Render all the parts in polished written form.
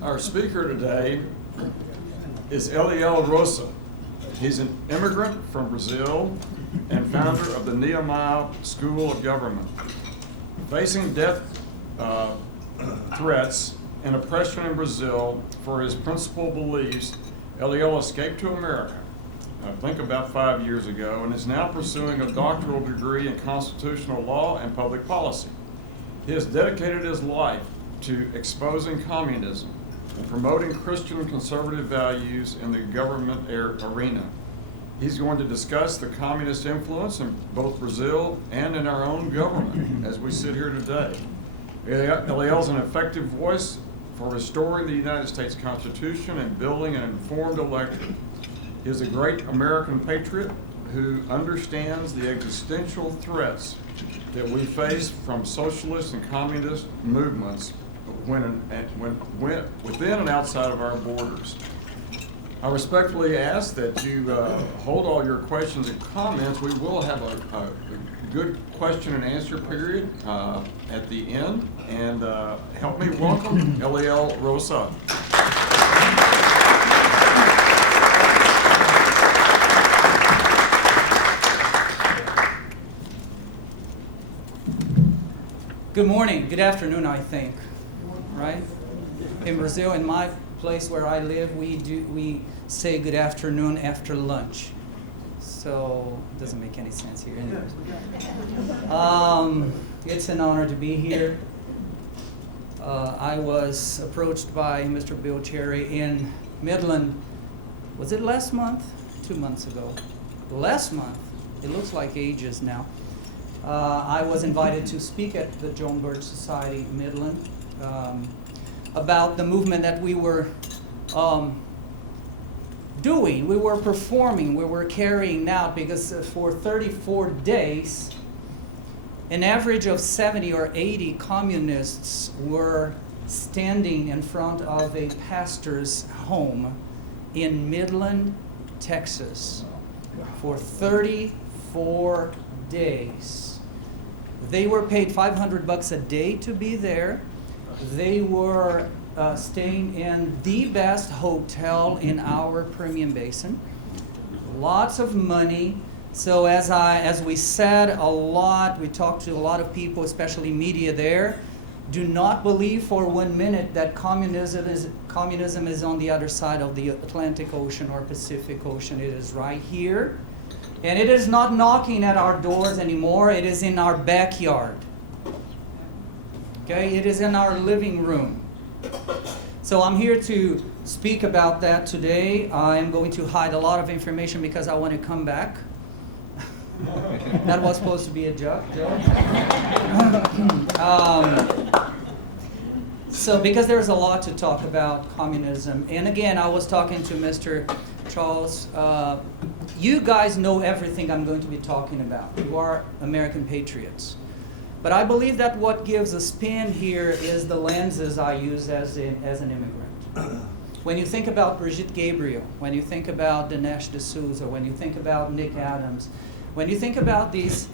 Our speaker today is Eliel Rosa. He's an immigrant from Brazil and founder of the Nehemiah School of Government. Facing death threats and oppression in Brazil for his principal beliefs, Eliel escaped to America, I think about 5 years ago, and is now pursuing a doctoral degree in constitutional law and public policy. He has dedicated his life to exposing communism and promoting Christian conservative values in the government arena. He's going to discuss the communist influence in both Brazil and in our own government as we sit here today. Eliel is an effective voice for restoring the United States Constitution and building an informed electorate. He is a great American patriot who understands the existential threats that we face from socialist and communist movements when within and outside of our borders. I respectfully ask that you hold all your questions and comments. We will have a good question and answer period at the end. And help me welcome Eliel Rosa. Good morning, good afternoon, I think, right? In Brazil, in my place where I live, we say good afternoon after lunch. So it doesn't make any sense here anyways. It's an honor to be here. I was approached by Mr. Bill Cherry in Midland. Was it last month? 2 months ago. Last month. It looks like ages now. I was invited to speak at the John Birch Society Midland about the movement that we were doing, we were performing, we were carrying out, because for 34 days, an average of 70 or 80 communists were standing in front of a pastor's home in Midland, Texas, for 34 days. They were paid $500 a day to be there. They were staying in the best hotel in our Permian Basin. Lots of money. So as we said a lot, we talked to a lot of people, especially media there. Do not believe for 1 minute that communism is on the other side of the Atlantic Ocean or Pacific Ocean. It is right here. And it is not knocking at our doors anymore. It is in our backyard. Okay, it is in our living room. So I'm here to speak about that today. I am going to hide a lot of information because I want to come back. That was supposed to be a joke. So because there's a lot to talk about communism. And again, I was talking to Mr. Charles. You guys know everything I'm going to be talking about. You are American patriots. But I believe that what gives a spin here is the lenses I use as an immigrant. When you think about Brigitte Gabriel, when you think about Dinesh D'Souza, when you think about Nick Adams, when you think about these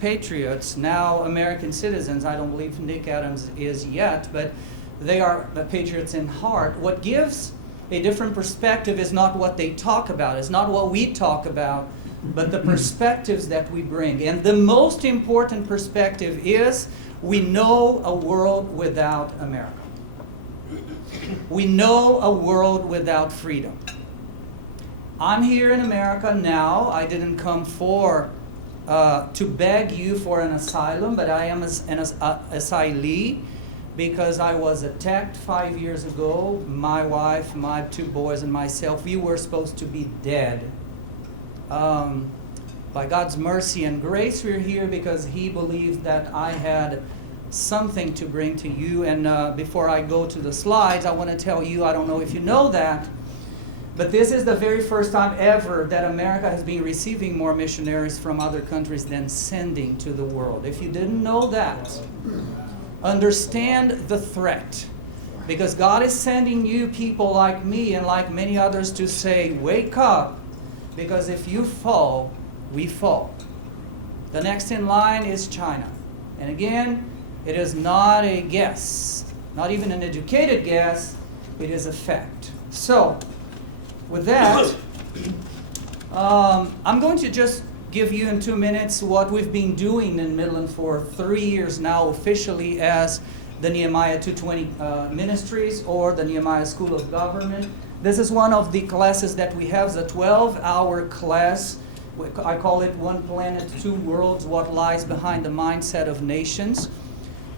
patriots, now American citizens, I don't believe Nick Adams is yet, but they are patriots in heart. What gives a different perspective is not what they talk about, it's not what we talk about, but the perspectives that we bring. And the most important perspective is we know a world without America. We know a world without freedom. I'm here in America now. I didn't come to beg you for an asylum, but I am an asylee because I was attacked 5 years ago. My wife, my 2 boys, and myself, we were supposed to be dead. By God's mercy and grace, we're here because He believed that I had something to bring to you. And before I go to the slides, I want to tell you, I don't know if you know that, but this is the very first time ever that America has been receiving more missionaries from other countries than sending to the world. If you didn't know that, understand the threat. Because God is sending you people like me and like many others to say, wake up, because if you fall, we fall. The next in line is China. And again, it is not a guess. not even an educated guess, it is a fact. So, with that, I'm going to just give you in 2 minutes what we've been doing in Midland for 3 years now officially as the Nehemiah 220 Ministries or the Nehemiah School of Government. This is one of the classes that we have, the 12-hour class. I call it One Planet, Two Worlds, What Lies Behind the Mindset of Nations.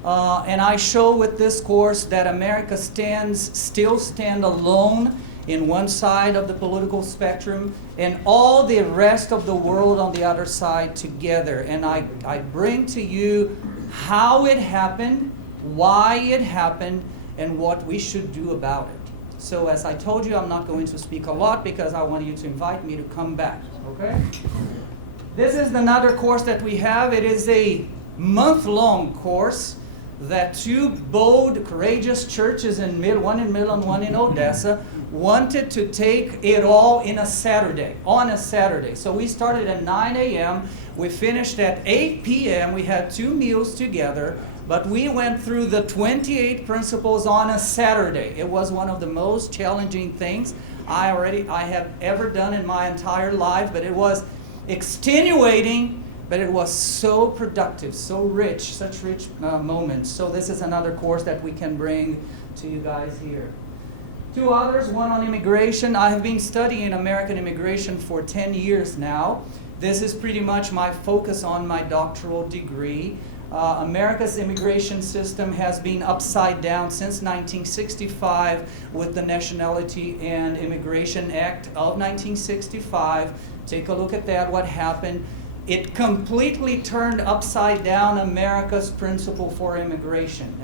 And I show with this course that America still stand alone in one side of the political spectrum and all the rest of the world on the other side together. And I bring to you how it happened, why it happened, and what we should do about it. So as I told you, I'm not going to speak a lot because I want you to invite me to come back, okay? This is another course that we have. It is a month-long course that two bold, courageous churches, one in Midland, one in Odessa, wanted to take it all on a Saturday. So we started at 9 a.m., we finished at 8 p.m., we had 2 meals together, but we went through the 28 principles on a Saturday. It was one of the most challenging things I have ever done in my entire life, but it was extenuating, but it was so productive, so rich, such rich moments. So this is another course that we can bring to you guys here. 2 others, one on immigration. I have been studying American immigration for 10 years now. This is pretty much my focus on my doctoral degree. America's immigration system has been upside down since 1965 with the Nationality and Immigration Act of 1965. Take a look at that, what happened. It completely turned upside down America's principle for immigration.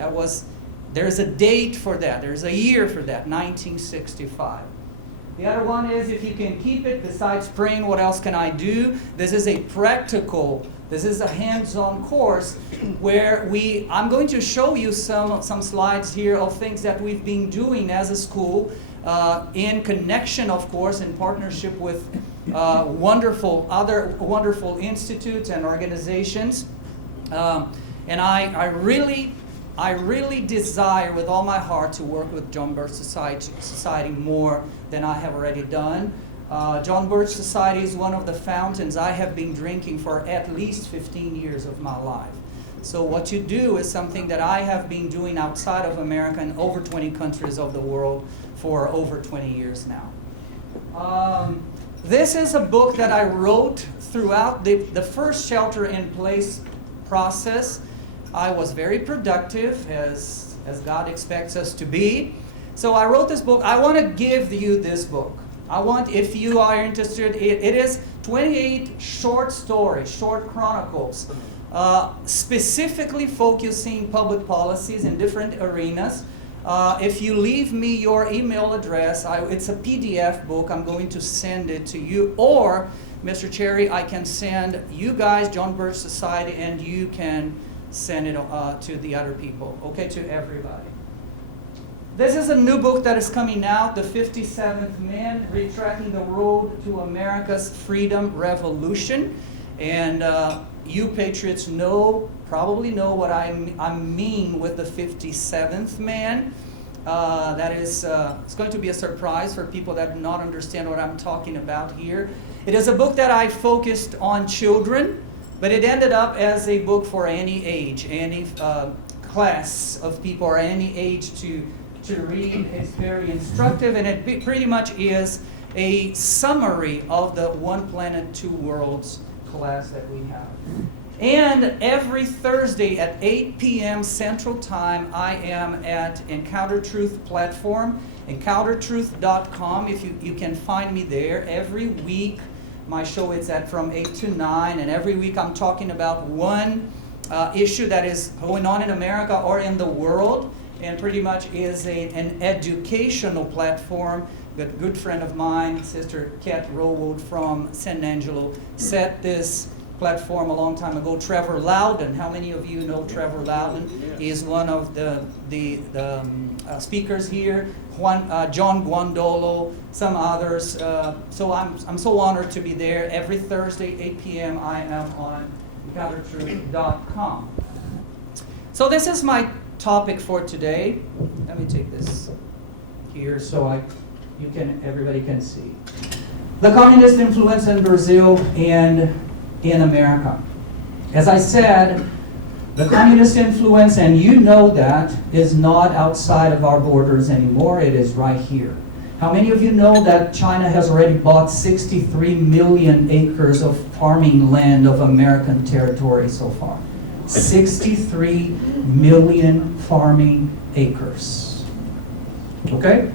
There's a date for that. There's a year for that, 1965. The other one is, if you can keep it, besides praying, what else can I do? This is a hands-on course where I'm going to show you some slides here of things that we've been doing as a school in connection, of course, in partnership with other wonderful institutes and organizations. And I really desire with all my heart to work with John Birch Society more than I have already done. John Birch Society is one of the fountains I have been drinking for at least 15 years of my life. So what you do is something that I have been doing outside of America in over 20 countries of the world for over 20 years now. This is a book that I wrote throughout the first shelter-in-place process. I was very productive, as God expects us to be. So I wrote this book. I want to give you this book. If you are interested, it is 28 short stories, short chronicles, specifically focusing public policies in different arenas. If you leave me your email address, it's a PDF book. I'm going to send it to you. Or, Mr. Cherry, I can send you guys, John Birch Society, and you can send it to the other people, okay, to everybody. This is a new book that is coming out, The 57th Man, Retracing the Road to America's Freedom Revolution. And you patriots probably know what I mean with the 57th man. That is, it's going to be a surprise for people that do not understand what I'm talking about here. It is a book that I focused on children, but it ended up as a book for any age, any class of people, or any age to read. It's very instructive, and it pretty much is a summary of the One Planet, Two Worlds class that we have. And every Thursday at 8 p.m. Central Time, I am at Encounter Truth platform, encountertruth.com. If you can find me there every week. My show is from 8 to 9, and every week I'm talking about one issue that is going on in America or in the world, and pretty much is an educational platform. A good friend of mine, Sister Kat Rowood from San Angelo, set this platform a long time ago. Trevor Loudon, how many of you know Trevor Loudon? He is one of the speakers here. John Guandolo, some others. So I'm so honored to be there. Every Thursday, 8 p.m. I am on encountertruth.com. So this is my topic for today. Let me take this here so everybody can see. The communist influence in Brazil and in America. As I said, the communist influence, and you know that, is not outside of our borders anymore. It is right here. How many of you know that China has already bought 63 million acres of farming land of American territory so far? 63 million farming acres. Okay?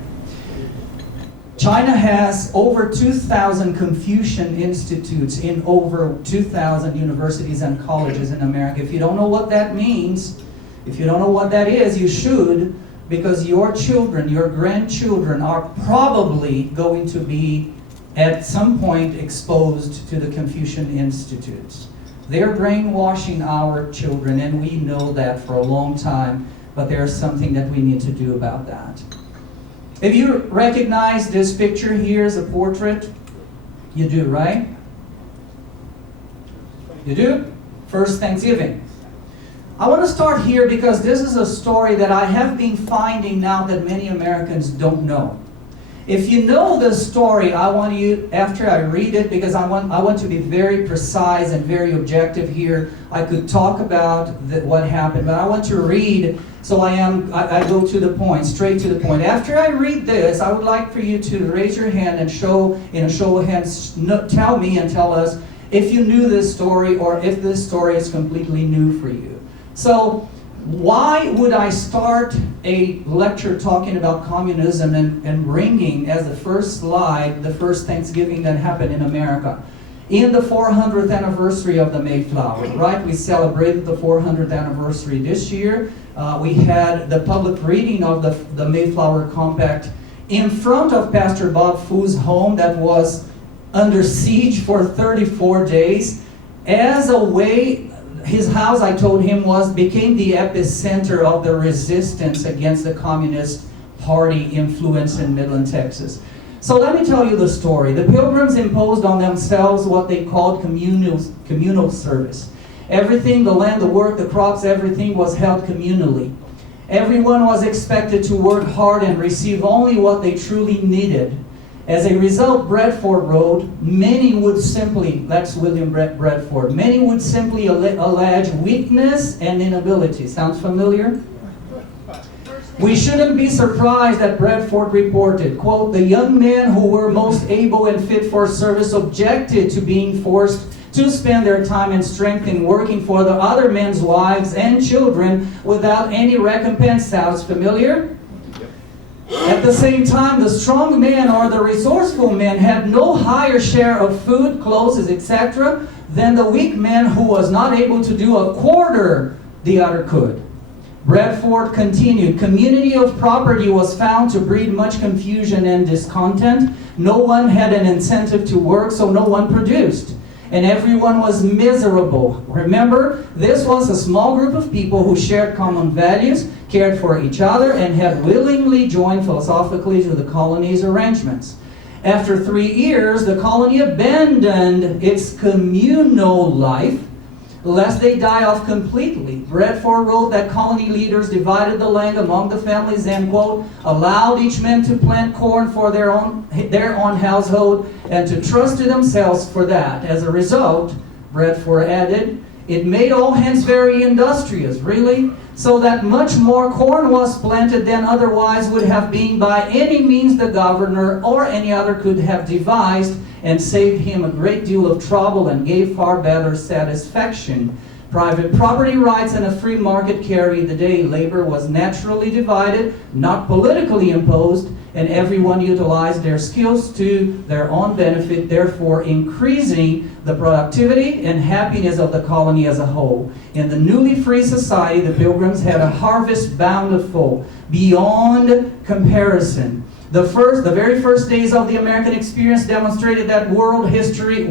China has over 2,000 Confucian institutes in over 2,000 universities and colleges in America. If you don't know what that means, if you don't know what that is, you should, because your children, your grandchildren are probably going to be at some point exposed to the Confucian institutes. They're brainwashing our children, and we know that for a long time, but there's something that we need to do about that. If you recognize this picture here as a portrait, you do, right? You do? First Thanksgiving. I want to start here because this is a story that I have been finding now that many Americans don't know. If you know the story, I want you, after I read it, because I want to be very precise and very objective here. I could talk about what happened, but I want to read, so I go to the point, straight to the point. After I read this, I would like for you to raise your hand and in a show of hands, tell me and tell us if you knew this story or if this story is completely new for you. So, why would I start a lecture talking about communism and bringing as the first slide the first Thanksgiving that happened in America? In the 400th anniversary of the Mayflower, right? We celebrated the 400th anniversary this year. We had the public reading of the Mayflower Compact in front of Pastor Bob Foo's home that was under siege for 34 days as a way. His house, I told him, became the epicenter of the resistance against the Communist Party influence in Midland, Texas. So let me tell you the story. The Pilgrims imposed on themselves what they called communal service. Everything, the land, the work, the crops, everything was held communally. Everyone was expected to work hard and receive only what they truly needed. As a result, Bradford wrote, many would simply, that's William Bradford, many would simply allege weakness and inability. Sounds familiar? We shouldn't be surprised that Bradford reported, quote, the young men who were most able and fit for service objected to being forced to spend their time and strength in working for the other men's wives and children without any recompense. Sounds familiar? At the same time, the strong men or the resourceful men had no higher share of food, clothes, etc. than the weak man who was not able to do a quarter the other could. Bradford continued, community of property was found to breed much confusion and discontent. No one had an incentive to work, so no one produced. And everyone was miserable. Remember, this was a small group of people who shared common values, cared for each other, and had willingly joined philosophically to the colony's arrangements. After 3 years, the colony abandoned its communal life, lest they die off completely. Bradford wrote that colony leaders divided the land among the families and, quote, allowed each man to plant corn for their own household and to trust to themselves for that. As a result, Bradford added, it made all hands very industrious, really, so that much more corn was planted than otherwise would have been by any means the governor or any other could have devised, and saved him a great deal of trouble and gave far better satisfaction. Private property rights and a free market carried the day. Labor was naturally divided, not politically imposed, and everyone utilized their skills to their own benefit, therefore increasing the productivity and happiness of the colony as a whole. In the newly free society, the Pilgrims had a harvest bountiful, beyond comparison. The very first days of the American experience demonstrated that world history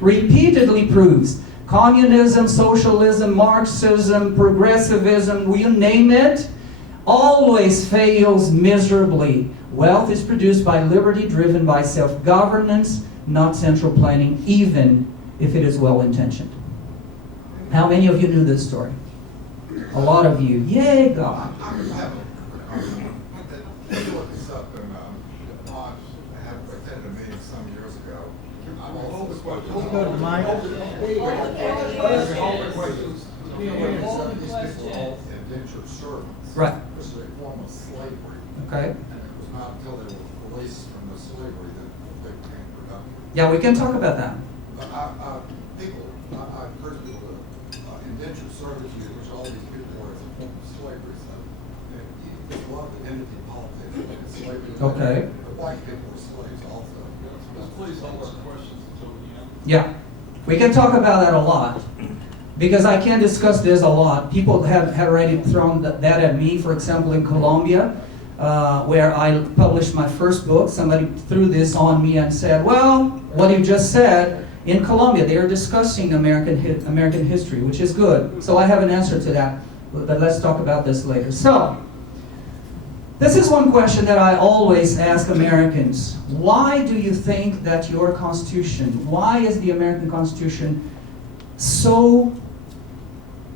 repeatedly proves. Communism, socialism, Marxism, progressivism, you name it, always fails miserably. Wealth is produced by liberty driven by self-governance, not central planning, even if it is well-intentioned. How many of you knew this story? A lot of you. Yay, God. I was having a argument. I looked this up in March. I had attended a meeting some years ago. I'm also questions. Go to Mike. Questions. Indentured servants. Right. Which is a form of slavery. Okay. And it was not until they were released from the slavery that they became productive. Yeah, we can talk about that. I've heard people, indentured servitude, which all these people were, as a form of slavery. So there's a lot of entity politics in slavery. Okay. The white people were slaves also. Please hold our questions until the end. Yeah, we can talk about that a lot. Because I can discuss this a lot. People have already thrown that at me. For example, in Colombia, where I published my first book, somebody threw this on me and said, well, what you just said, in Colombia, they are discussing American history, which is good. So I have an answer to that, but let's talk about this later. So, this is one question that I always ask Americans. Why do you think that your Constitution, why is the American Constitution so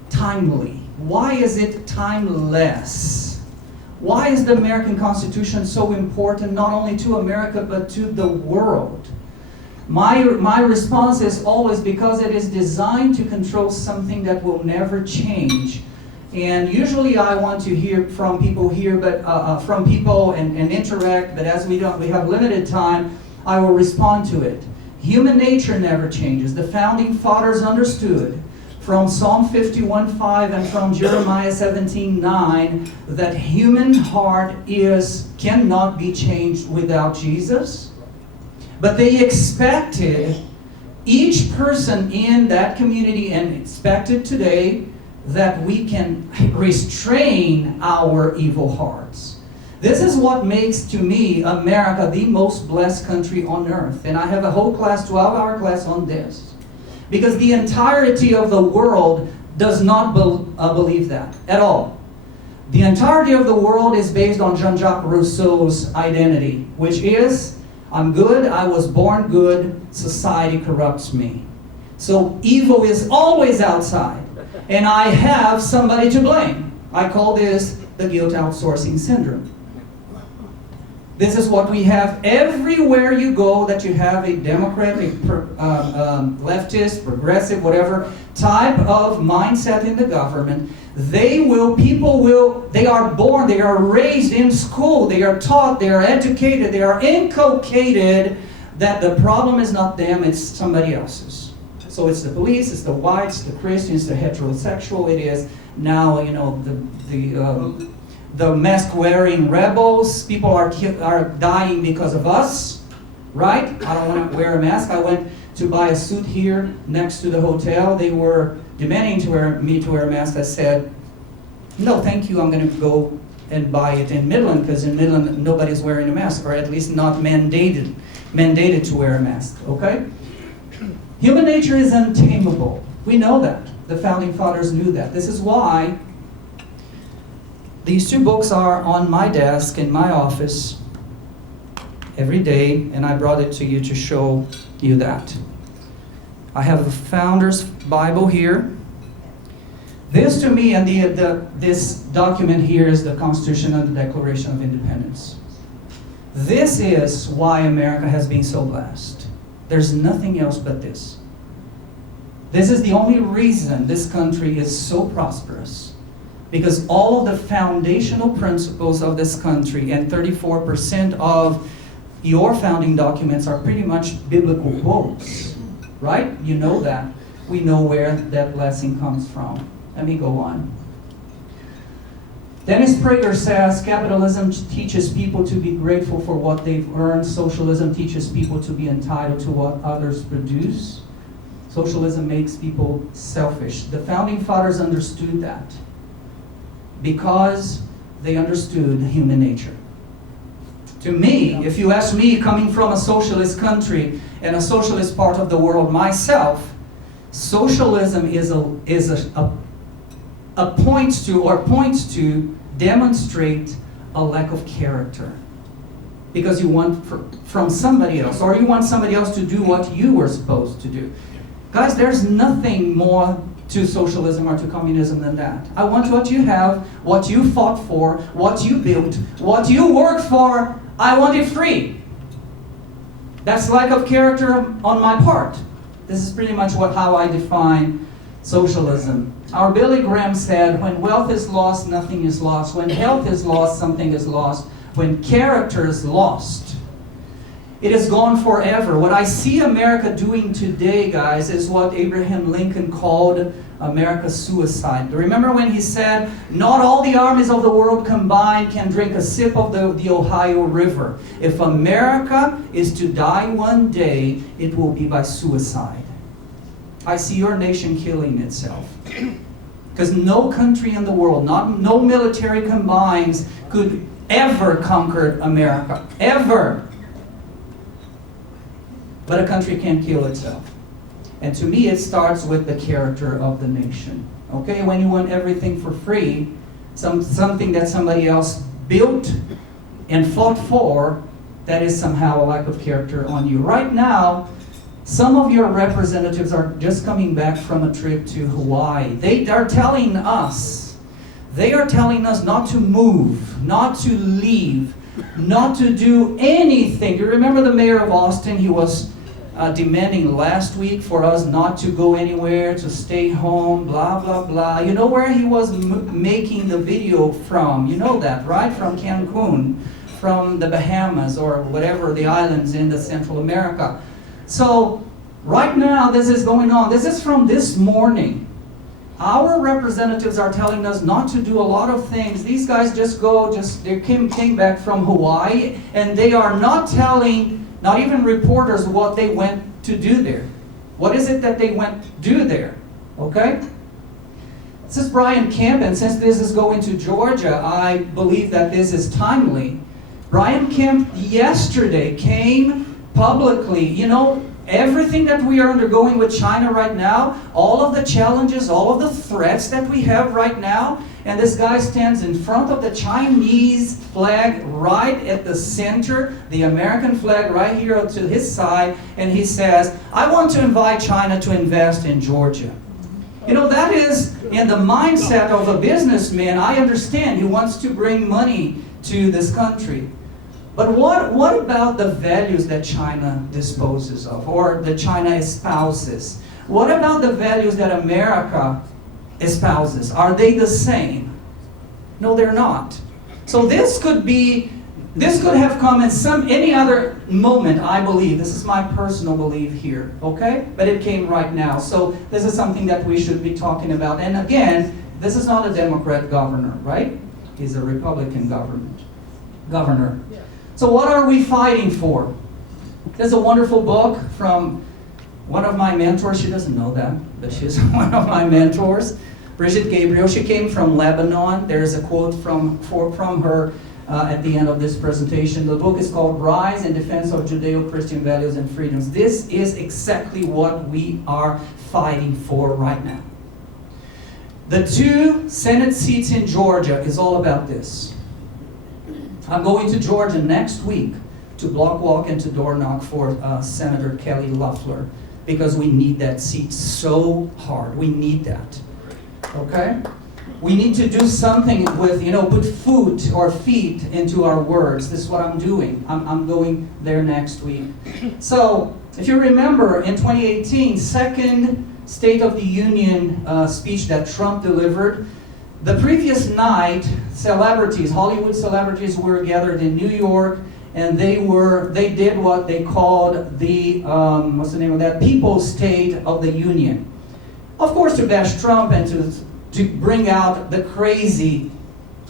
timely? Why is it timeless? Why is the American Constitution so important not only to America but to the world? My response is always because it is designed to control something that will never change. And usually I want to hear from people here, but from people and interact, but as we have limited time, I will respond to it. Human nature never changes. The founding fathers understood from Psalm 51:5 and from Jeremiah 17:9 that human heart cannot be changed without Jesus. But they expected each person in that community, and expected today, that we can restrain our evil hearts. This is what makes, to me, America the most blessed country on earth. And I have a whole class, 12-hour class on this. Because the entirety of the world does not believe that at all. The entirety of the world is based on Jean-Jacques Rousseau's identity, which is, I'm good, I was born good, society corrupts me. So evil is always outside, and I have somebody to blame. I call this the guilt outsourcing syndrome. This is what we have everywhere you go, that you have a democratic, leftist, progressive, whatever type of mindset in the government. They are born, they are raised in school, they are taught, they are educated, they are inculcated that the problem is not them, it's somebody else's. So it's the police, it's the whites, the Christians, the heterosexual, it is now, the mask-wearing rebels. People are dying because of us, right? I don't want to wear a mask. I went to buy a suit here next to the hotel. They were demanding me to wear a mask. I said, no, thank you. I'm going to go and buy it in Midland, because in Midland nobody's wearing a mask, or at least not mandated to wear a mask. Okay? Human nature is untamable. We know that. The founding fathers knew that. This is why these two books are on my desk in my office every day, and I brought it to you to show you that. I have the Founder's Bible here. This to me, and this document here is the Constitution and the Declaration of Independence. This is why America has been so blessed. There's nothing else but this. This is the only reason this country is so prosperous. Because all of the foundational principles of this country, and 34% of your founding documents are pretty much biblical quotes, right? You know that. We know where that blessing comes from. Let me go on. Dennis Prager says, capitalism teaches people to be grateful for what they've earned. Socialism teaches people to be entitled to what others produce. Socialism makes people selfish. The founding fathers understood that, because they understood human nature. To me, if you ask me, coming from a socialist country and a socialist part of the world myself, socialism points to demonstrate a lack of character. Because you want from somebody else, or you want somebody else to do what you were supposed to do. Guys, there's nothing more to socialism or to communism than that. I want what you have, what you fought for, what you built, what you worked for. I want it free. That's lack of character on my part. This is pretty much how I define socialism. Our Billy Graham said, when wealth is lost, nothing is lost. When health is lost, something is lost. When character is lost, it is gone forever. What I see America doing today, guys, is what Abraham Lincoln called America's suicide. Remember when he said, not all the armies of the world combined can drink a sip of the Ohio River. If America is to die one day, it will be by suicide. I see your nation killing itself. Because no country in the world, no military combines, could ever conquer America. Ever. But a country can't kill itself. And to me, it starts with the character of the nation. Okay? When you want everything for free, something that somebody else built and fought for, that is somehow a lack of character on you. Right now, some of your representatives are just coming back from a trip to Hawaii. They are telling us not to move, not to leave, not to do anything. You remember the mayor of Austin? He was demanding last week for us not to go anywhere, to stay home, blah, blah, blah. You know where he was making the video from? You know that, right? From Cancun, from the Bahamas, or whatever the islands in the Central America. So, right now, this is going on. This is from this morning. Our representatives are telling us not to do a lot of things. These guys they came back from Hawaii, and they are not telling, not even reporters, what they went to do there. What is it that they went to do there? Okay? This is Brian Kemp, and since this is going to Georgia, I believe that this is timely. Brian Kemp yesterday came publicly, everything that we are undergoing with China right now, all of the challenges, all of the threats that we have right now, and this guy stands in front of the Chinese flag right at the center, the American flag right here to his side, and he says, I want to invite China to invest in Georgia. That is in the mindset of a businessman. I understand he wants to bring money to this country. But what about the values that China disposes of, or that China espouses? What about the values that America espouses? Are they the same? No, they're not. So this could have come in any other moment, I believe. This is my personal belief here, okay? But it came right now. So this is something that we should be talking about. And again, this is not a Democrat governor, right? He's a Republican governor. So what are we fighting for? There's a wonderful book from one of my mentors. She doesn't know that, but she's one of my mentors, Brigitte Gabriel. She came from Lebanon. There's a quote from her at the end of this presentation. The book is called Rise in Defense of Judeo-Christian Values and Freedoms. This is exactly what we are fighting for right now. The 2 Senate seats in Georgia is all about this. I'm going to Georgia next week to block walk and to door knock for Senator Kelly Loeffler, because we need that seat so hard. We need that. Okay? We need to do something with, put foot or feet into our words. This is what I'm doing. I'm going there next week. So, if you remember, in 2018, second State of the Union speech that Trump delivered, the previous night, Hollywood celebrities were gathered in New York, and they did what they called the, People's State of the Union. Of course, to bash Trump and to bring out the crazy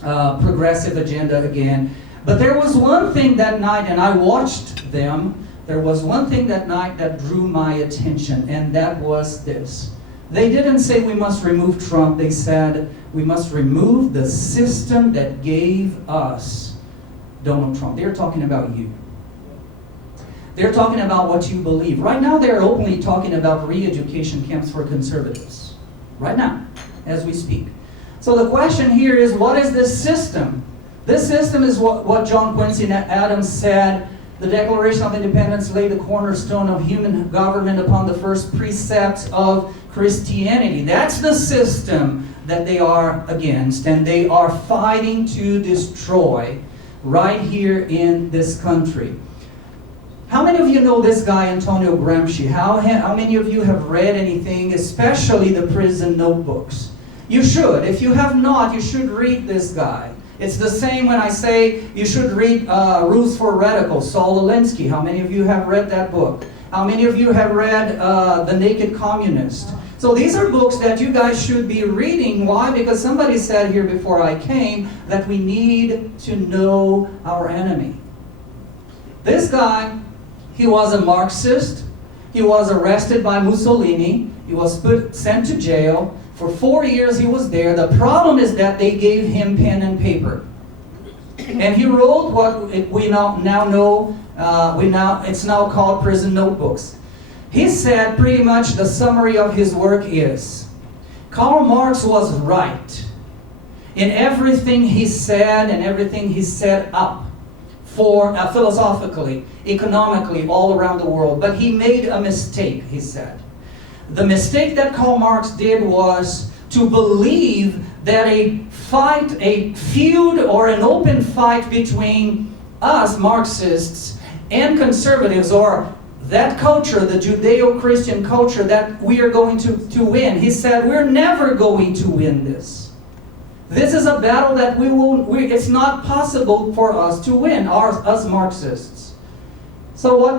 progressive agenda again. But there was one thing that night, and I watched them, there was one thing that night that drew my attention, and that was this. They didn't say we must remove Trump. They said we must remove the system that gave us Donald Trump. They're talking about you. They're talking about what you believe. Right now, they're openly talking about re-education camps for conservatives. Right now, as we speak. So the question here is, what is this system? This system is what John Quincy Adams said, The Declaration of Independence laid the cornerstone of human government upon the first precepts of Christianity. That's the system that they are against, and they are fighting to destroy right here in this country. How many of you know this guy, Antonio Gramsci? How many of you have read anything, especially the prison notebooks? You should. If you have not, you should read this guy. It's the same when I say you should read Rules for Radicals, Saul Alinsky. How many of you have read that book? How many of you have read The Naked Communist? So these are books that you guys should be reading. Why? Because somebody said here before I came that we need to know our enemy. This guy, he was a Marxist. He was arrested by Mussolini. He was sent to jail. For 4 years he was there. The problem is that they gave him pen and paper. And he wrote what we now know, it's now called prison notebooks. He said pretty much the summary of his work is, Karl Marx was right in everything he said and everything he set up for philosophically, economically, all around the world. But he made a mistake, he said. The mistake that Karl Marx did was to believe that a feud or an open fight between us Marxists and conservatives, or that culture, the Judeo-Christian culture, that we are going to win. He said, we're never going to win this. This is a battle that it's not possible for us to win, us Marxists. So what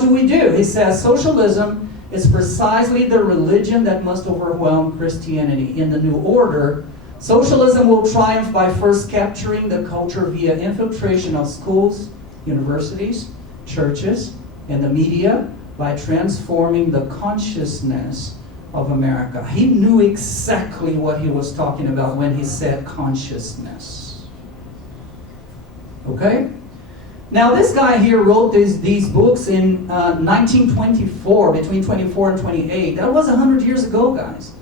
do we do? He says, socialism is precisely the religion that must overwhelm Christianity. In the new order, socialism will triumph by first capturing the culture via infiltration of schools, universities, churches, and the media, by transforming the consciousness of America. He knew exactly what he was talking about when he said consciousness. Okay? Now this guy here wrote these books in 1924, between 24 and 28. That was 100 years ago, guys.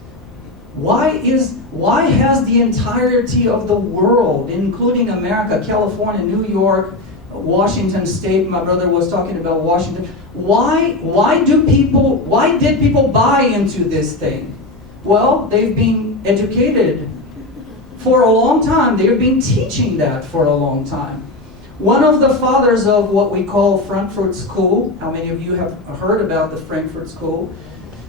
Why has the entirety of the world, including America, California, New York, Washington State, my brother was talking about Washington, why did people buy into this thing? Well, they've been educated for a long time. They've been teaching that for a long time. One of the fathers of what we call Frankfurt School, how many of you have heard about the Frankfurt School?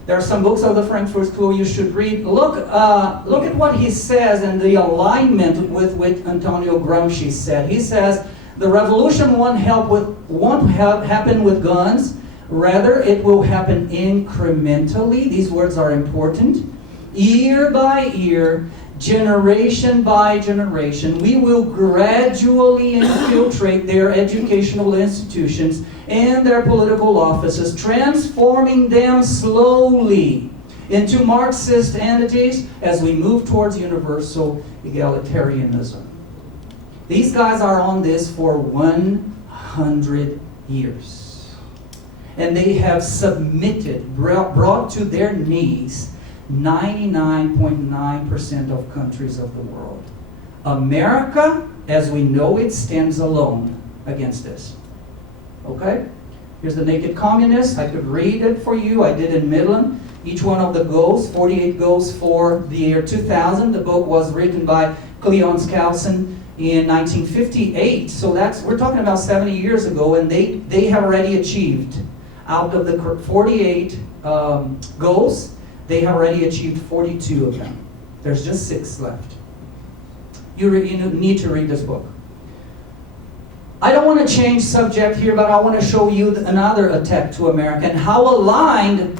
There are some books of the Frankfurt School you should read. Look at what he says and the alignment with what Antonio Gramsci said. He says, the revolution won't happen with guns. Rather, it will happen incrementally. These words are important. Year by year, generation by generation, we will gradually infiltrate their educational institutions and their political offices, transforming them slowly into Marxist entities as we move towards universal egalitarianism. These guys are on this for 100 years. And they have submitted, brought to their knees 99.9% of countries of the world. America, as we know it, stands alone against this. Okay? Here's the Naked Communist. I could read it for you. I did in Midland. Each one of the goals, 48 goals for the year 2000. The book was written by Cleon Skousen in 1958. So we're talking about 70 years ago, and they have already achieved, out of the 48 goals, they have already achieved 42 of them. There's just 6 left. You need to read this book. I don't want to change subject here, but I want to show you another attack to America and how aligned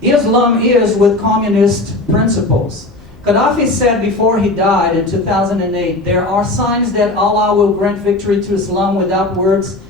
Islam is with communist principles. Gaddafi said before he died in 2008, there are signs that Allah will grant victory to Islam without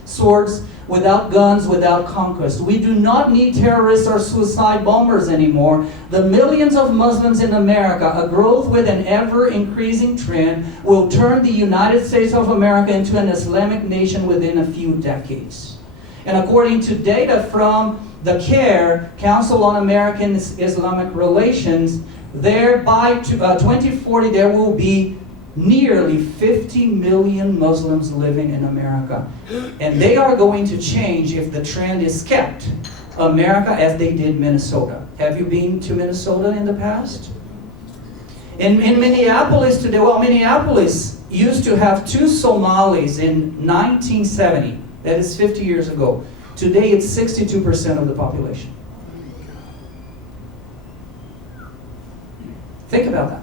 swords, without guns, without conquest. We do not need terrorists or suicide bombers anymore. The millions of Muslims in America, a growth with an ever-increasing trend, will turn the United States of America into an Islamic nation within a few decades. And according to data from the CARE, Council on American Islamic Relations, there by 2040 there will be nearly 50 million Muslims living in America. And they are going to change if the trend is kept. America as they did Minnesota. Have you been to Minnesota in the past? In Minneapolis today, well, Minneapolis used to have 2 Somalis in 1970. That is 50 years ago. Today it's 62% of the population. Think about that.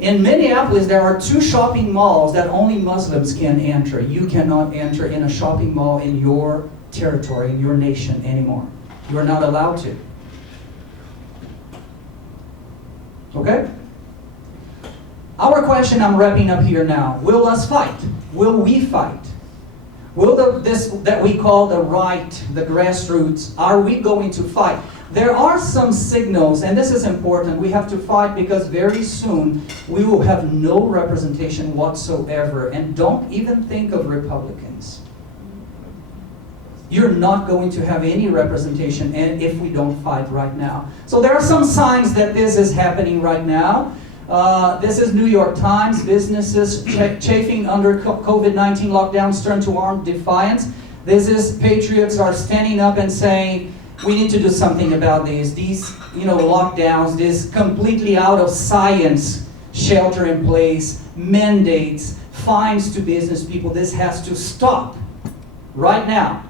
In Minneapolis, there are 2 shopping malls that only Muslims can enter. You cannot enter in a shopping mall in your territory, in your nation anymore. You are not allowed to. Okay? Our question, I'm wrapping up here now. Will us fight? Will we fight? Will this that we call the right, the grassroots, are we going to fight? There are some signals, and this is important. We have to fight because very soon we will have no representation whatsoever. And don't even think of Republicans. You're not going to have any representation and if we don't fight right now. So there are some signs that this is happening right now. This is New York Times. Businesses chafing under COVID-19 lockdowns turn to armed defiance. This is patriots are standing up and saying, we need to do something about these lockdowns, this completely out of science shelter in place, mandates, fines to business people. This has to stop right now.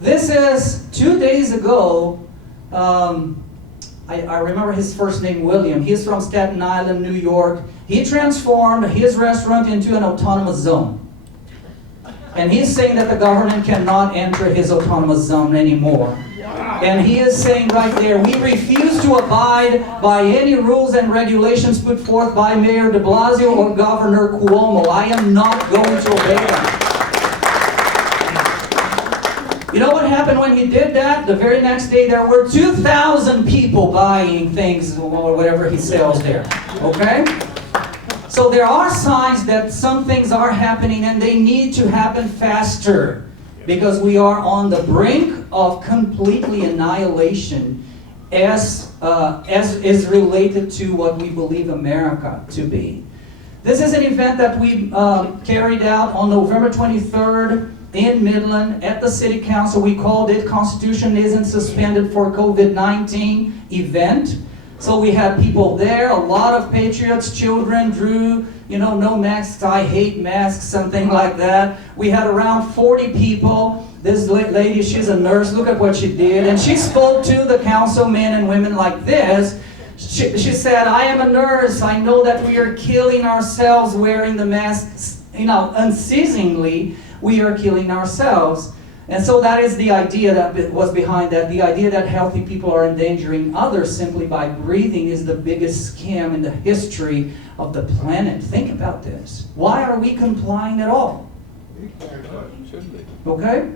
This is 2 days ago. I remember his first name, William. He's from Staten Island, New York. He transformed his restaurant into an autonomous zone. And he's saying that the government cannot enter his autonomous zone anymore. And he is saying right there, we refuse to abide by any rules and regulations put forth by Mayor de Blasio or Governor Cuomo. I am not going to obey them. You know what happened when he did that? The very next day there were 2,000 people buying things or whatever he sells there. Okay? So there are signs that some things are happening and they need to happen faster because we are on the brink of completely annihilation as is related to what we believe America to be. This is an event that we carried out on November 23rd in Midland at the City Council. We called it Constitution Isn't Suspended for COVID-19 event. So we had people there, a lot of patriots, children drew, no masks, I hate masks, something like that. We had around 40 people. This lady, she's a nurse, look at what she did. And she spoke to the councilmen and women like this. She said, I am a nurse. I know that we are killing ourselves wearing the masks, unceasingly. We are killing ourselves. And so that is the idea that was behind that. The idea that healthy people are endangering others simply by breathing is the biggest scam in the history of the planet. Think about this. Why are we complying at all? Okay?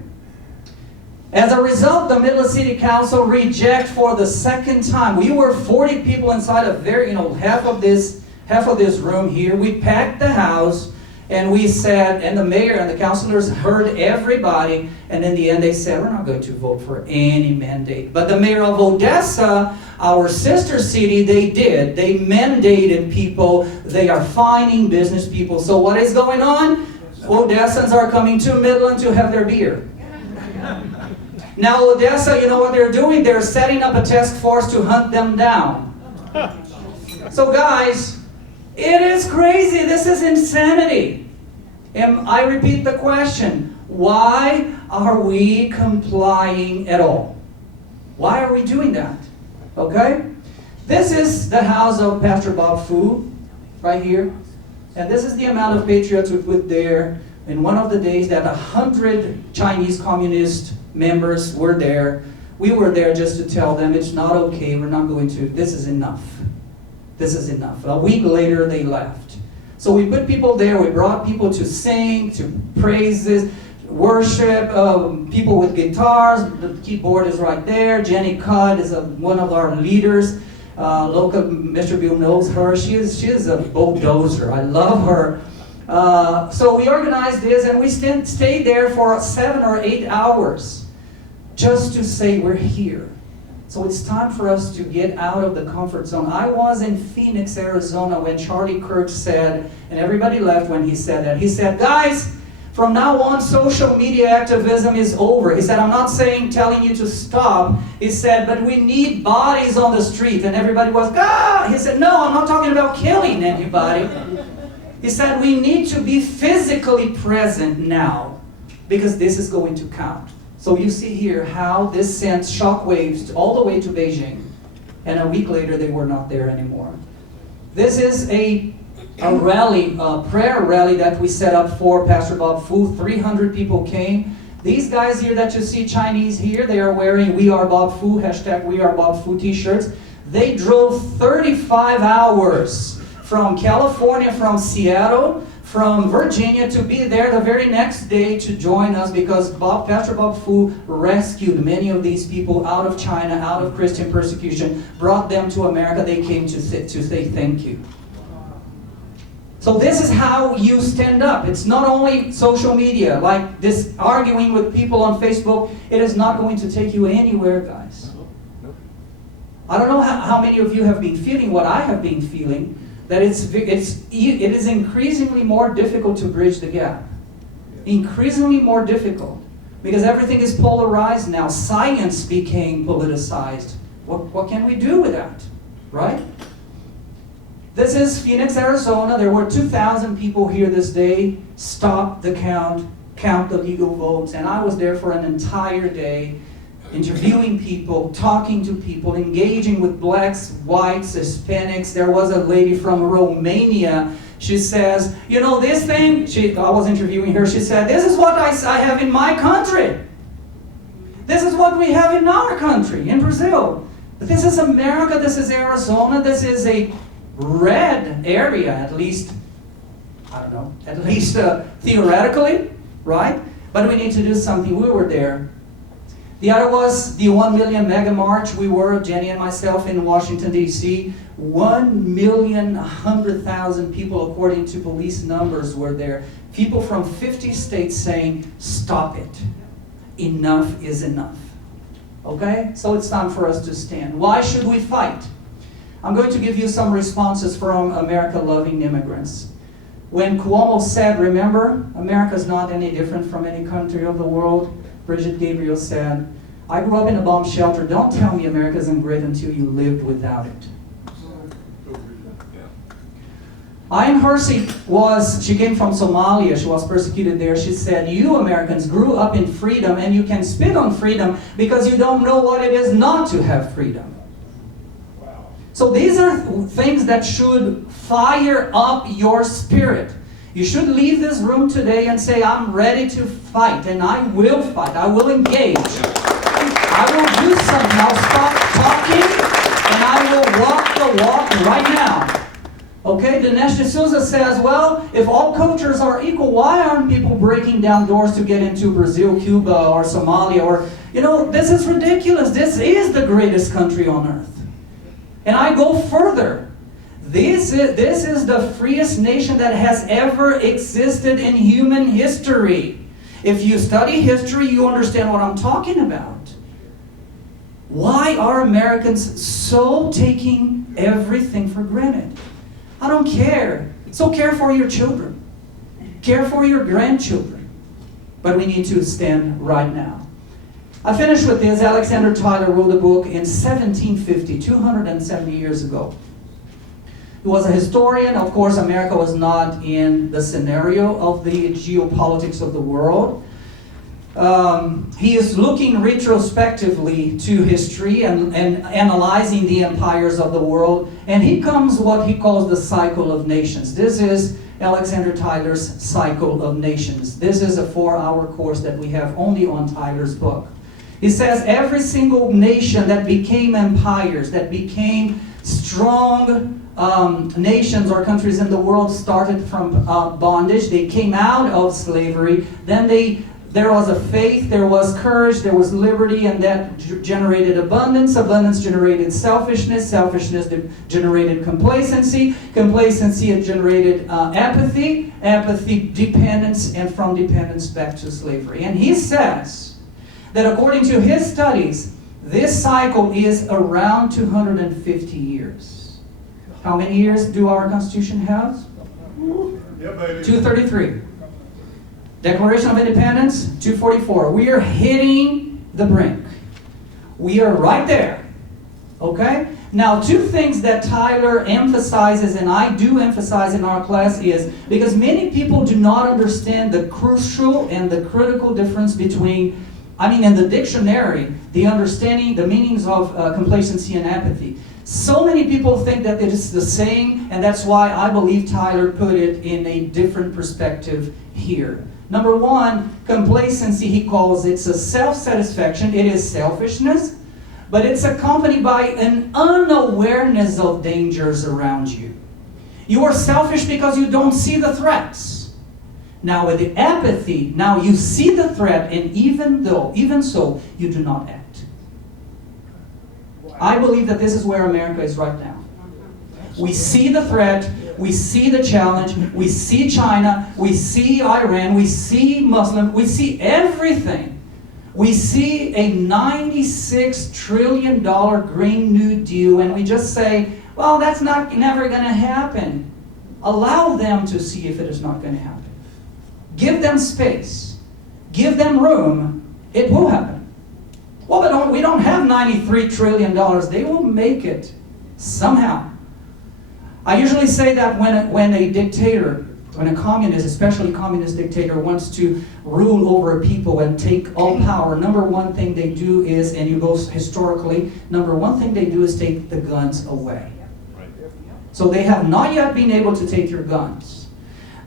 As a result, the Midland City Council reject for the second time. We were 40 people inside a very, half of this room here. We packed the house. And we said, and the mayor and the councilors heard everybody, and in the end they said, we're not going to vote for any mandate. But the mayor of Odessa, our sister city, they did. They mandated people. They are fining business people. So what is going on? Odessans are coming to Midland to have their beer. Now Odessa, you know what they're doing? They're setting up a task force to hunt them down. So guys, it is crazy. This is insanity. And I repeat the question. Why are we complying at all? Why are we doing that? Okay? This is the house of Pastor Bob Fu, right here. And this is the amount of patriots we put there. In one of the days that 100 Chinese communist members were there, we were there just to tell them it's not okay, we're not going to, this is enough. This is enough. A week later, they left. So we put people there. We brought people to sing, to praises, worship, people with guitars. The keyboard is right there. Jenny Cudd is one of our leaders. Local, Mr. Bill knows her. She is a bulldozer. I love her. So we organized this, and we stayed there for 7 or 8 hours just to say we're here. So it's time for us to get out of the comfort zone. I was in Phoenix, Arizona when Charlie Kirk said, and everybody left when he said that. He said, guys, from now on, social media activism is over. He said, I'm not telling you to stop. He said, but we need bodies on the street. And everybody was, ah! He said, no, I'm not talking about killing anybody. He said, we need to be physically present now because this is going to count. So you see here how this sent shockwaves all the way to Beijing. And a week later, they were not there anymore. This is a rally, a prayer rally that we set up for Pastor Bob Fu. 300 people came. These guys here that you see Chinese here, they are wearing We Are Bob Fu, hashtag We Are Bob Fu t-shirts. They drove 35 hours from California, from Seattle, from Virginia to be there the very next day to join us because Pastor Bob Fu rescued many of these people out of China, out of Christian persecution, brought them to America. They came to say thank you. So this is how you stand up. It's not only social media, like this arguing with people on Facebook. It is not going to take you anywhere, guys. I don't know how many of you have been feeling what I have been feeling, that it is increasingly more difficult to bridge the gap. Increasingly more difficult. Because everything is polarized now. Science became politicized. What can we do with that? Right? This is Phoenix, Arizona. There were 2,000 people here this day. Stop the count the legal votes. And I was there for an entire day, interviewing people, talking to people, engaging with blacks, whites, Hispanics. There was a lady from Romania. She says, you know this thing? I was interviewing her. She said, this is what I have in my country. This is what we have in our country, in Brazil. This is America. This is Arizona. This is a red area, at least, I don't know, at least theoretically, right? But we need to do something. We were there. The other was the 1 million mega march. We were, Jenny and myself, in Washington, D.C. 1,100,000 people, according to police numbers, were there. People from 50 states saying, stop it. Enough is enough. Okay? So it's time for us to stand. Why should we fight? I'm going to give you some responses from America-loving immigrants. When Cuomo said, remember, America's not any different from any country of the world, Bridget Gabriel said, I grew up in a bomb shelter. Don't tell me America isn't great until you lived without it. Ayn Hersey she came from Somalia. She was persecuted there. She said, you Americans grew up in freedom and you can spit on freedom because you don't know what it is not to have freedom. So these are things that should fire up your spirit. You should leave this room today and say, I'm ready to fight, and I will fight. I will engage. I will do something. I'll stop talking, and I will walk the walk right now. Okay, Dinesh D'Souza says, well, if all cultures are equal, why aren't people breaking down doors to get into Brazil, Cuba, or Somalia? Or, this is ridiculous. This is the greatest country on earth. And I go further. This is the freest nation that has ever existed in human history. If you study history, you understand what I'm talking about. Why are Americans so taking everything for granted? I don't care. So care for your children. Care for your grandchildren. But we need to stand right now. I finish with this. Alexander Tyler wrote a book in 1750, 270 years ago. He was a historian. Of course, America was not in the scenario of the geopolitics of the world. He is looking retrospectively to history and analyzing the empires of the world. And he comes what he calls the cycle of nations. This is Alexander Tyler's Cycle of Nations. This is a 4-hour course that we have only on Tyler's book. He says every single nation that became empires, that became strong nations or countries in the world started from bondage. They came out of slavery. Then there was a faith, there was courage, there was liberty, and that generated abundance. Abundance generated selfishness. Selfishness generated complacency. Complacency generated apathy. Apathy, dependence, and from dependence back to slavery. And he says that according to his studies, This cycle is around 250 years. How many years do our Constitution have? Yeah, baby. 233. Declaration of Independence, 244. We are hitting the brink. We are right there. Okay? Now, two things that Tyler emphasizes, and I do emphasize in our class, is because many people do not understand the crucial and the critical difference between, in the dictionary, the understanding, the meanings of complacency and apathy. So many people think that it is the same, and that's why I believe Tyler put it in a different perspective here. Number one, complacency, he calls it a self-satisfaction. It is selfishness, but it's accompanied by an unawareness of dangers around you. You are selfish because you don't see the threats. Now with the apathy, now you see the threat, and even so, you do not act. I believe that this is where America is right now. We see the threat, we see the challenge, we see China, we see Iran, we see Muslim, we see everything. We see a $96 trillion Green New Deal, and we just say, well, that's never going to happen. Allow them to see if it is not going to happen. Give them space. Give them room. It will happen. Well, but we don't have $93 trillion. They will make it somehow. I usually say that when a dictator, when a communist, especially communist dictator, wants to rule over people and take all power, number one thing they do is, and you go historically, number one thing they do is take the guns away. So they have not yet been able to take your guns.